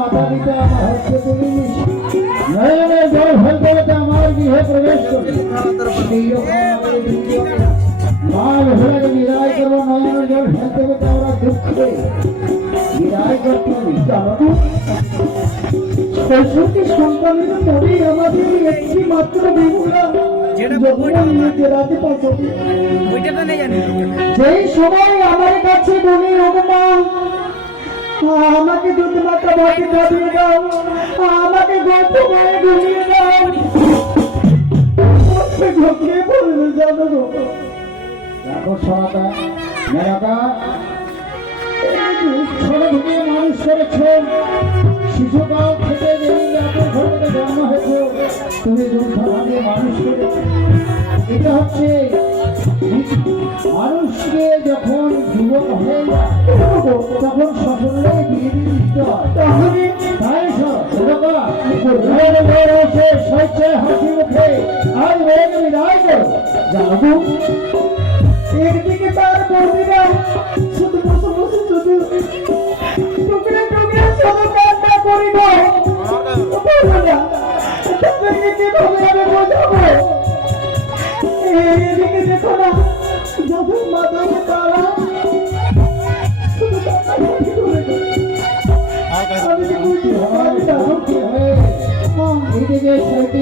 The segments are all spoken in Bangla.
মাতা পিতা আমার হচ্ছে তুমি নয়নে জল ফেলতে হতে আমার গৃহে প্রবেশ করে সেই রকম আমাদের দ্বিতীয় মা ভেড়াকে বিদায় করব নয়নে জল ফেলতে হতে আমরা দুঃখে। বিদায় করতে? ষষ্ঠী সন্তানের পরেই আমাদের একটি মাত্র জানি? সেই সময় আমার কাছে বলে ওগমা আমাকে দুধ মাথা ভাতে খাবিয়ে দাও আমাকে গল্প করে ঘুমিয়ে দাও থেকে জন্ম তুমি মানুষ এটা হচ্ছে মানুষকে যখন তখন সকলে দিয়ে দিতে হয় তাহলে তাই সব ছোটবেলা মেয়ের মেয়ের এসে স্বেচ্ছায় হাসি মুখে আজ মেয়েকে বিদায় করো যাব একদিকে তার কর্মীরা শুধু এদিকে দেখো না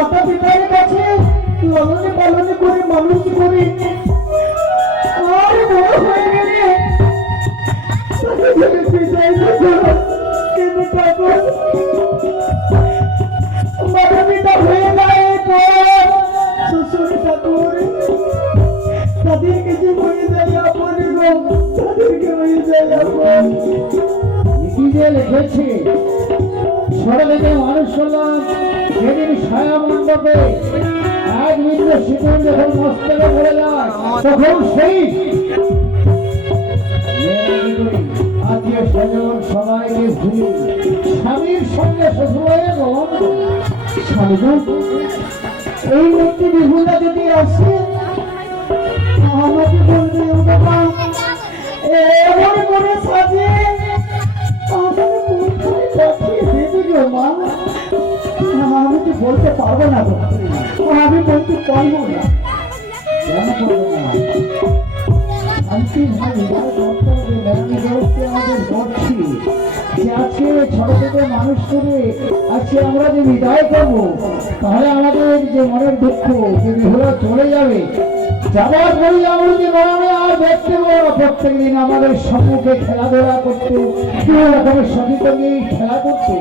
মাতা পিতার কাছে লালনে পালনে করে, মানুষ করে। আর ঠাকুর। তাদেরকে যে হয়ে যায় আপন নিজে লিখেছে সরবেগে মানুষ করলাম সেদিন ছায়া মণ্ডপে এক মিত্র শিকন যখন মস্তকে পড়ে তখন সেই আত্মীয় স্বজন সবাইকে ভুলি স্বামীর সঙ্গে শ্বশুরের গ্রহণ স্বামী এই মূর্তি বিভুলা যদি আসে আমাকে বলবে এমন করে সাজিয়ে বলতে পারব না গো আমি বলতে পারব না আমাদের ছোট মানুষ আমরা যে করব তাহলে আমাদের যে মনের যে চলে যাবে আমরা যে মনে আর দেখতে প্রত্যেক দিন আমাদের সম্মুখে খেলাধুলা করতো রকমের সংগীত নিয়ে খেলা করতো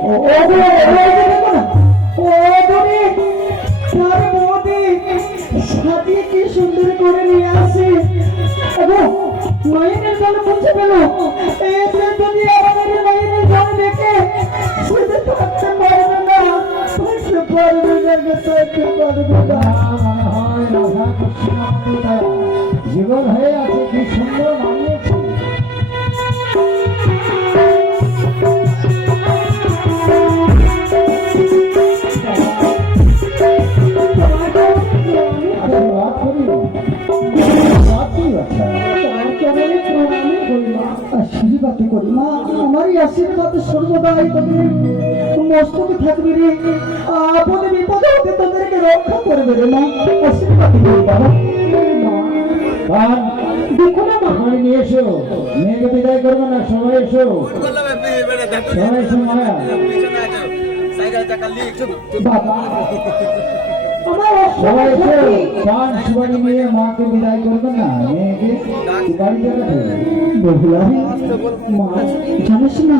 সাজিয়ে কি সুন্দর করে নিয়ে আসে। এবং মাইনের জল বুঝে পেল এসে যদি আমাদের মাইনের জল দেখে জীবন হয়ে আছে কি সুন্দর মানিয়েছে আশীর্বাদ সর্বদাই তোদের মস্তকে থাকবে রে। আপদে বিপদে হতে তোদেরকে রক্ষা করবে রে মা আশীর্বাদ করি বাবা। দেখো না মা এগিয়ে এসো। মেয়েকে বিদায় করবে না সবাই এসো। সবাই এসো মায়া বাবা। সবাই এসো পান সুপারি নিয়ে মাকে বিদায় করবে না? মেয়েকে বাড়িতে রাখো মা জানিস না?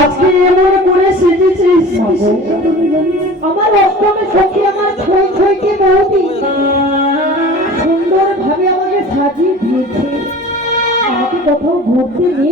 আজকে এমন করে সেজেছিস। আমার অষ্টমে সখী আমার ছই ছইকে বৌদি। সুন্দর ভাবে আমাকে সাজিয়ে দিয়েছে। আমাকে কোথাও ঘুরতে নিয়ে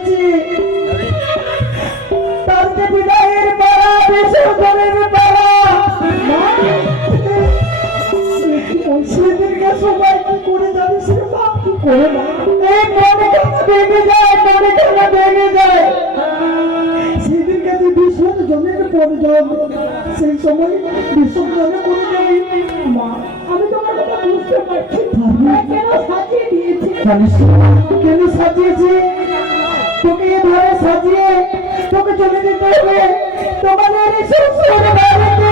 সময় বিশ্বজনে করে যাই মা আমি তোমার কথা বুঝতে পারছি কেন সাজিয়ে দিয়েছি? কেন সাজিয়েছি? তোকে ধরে সাজিয়ে তোকে চলে যেতে হবে। তোমাদের শ্বশুর বাড়িতে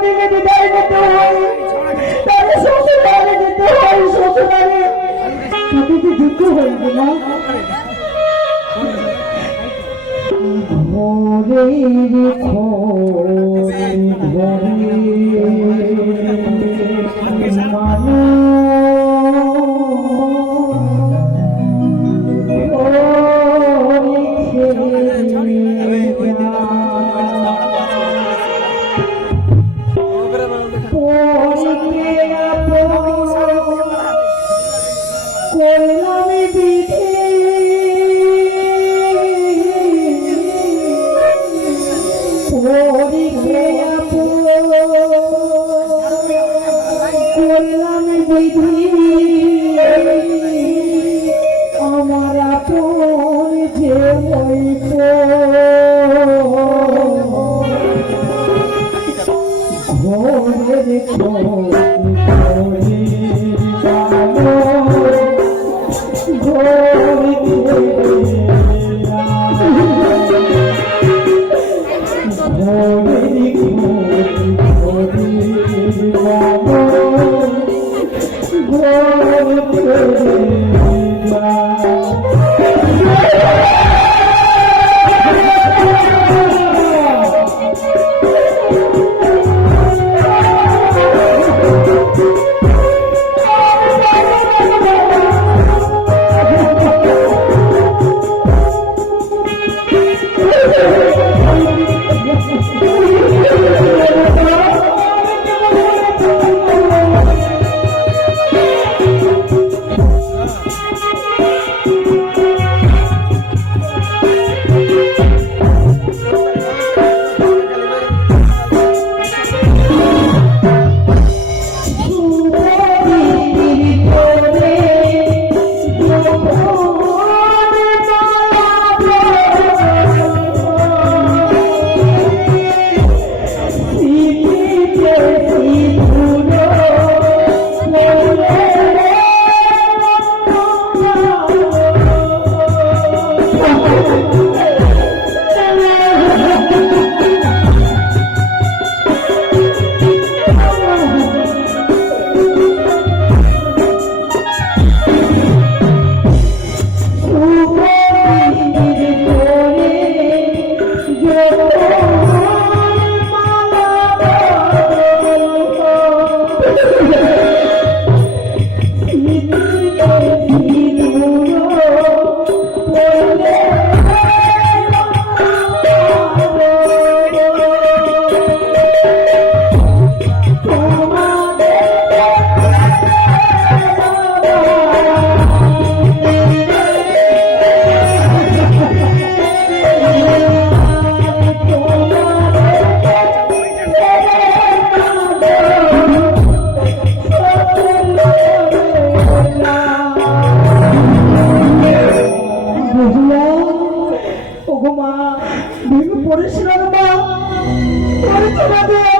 বিদায় করতে হয় তাহলে শ্বশুরালে যেতে হয় শ্বশুরালে তাকে যে যুদ্ধ হয়েছে না ঘরে ঘরে ভোরে yeah Poo. পরিশ্রম না পরিশ্রম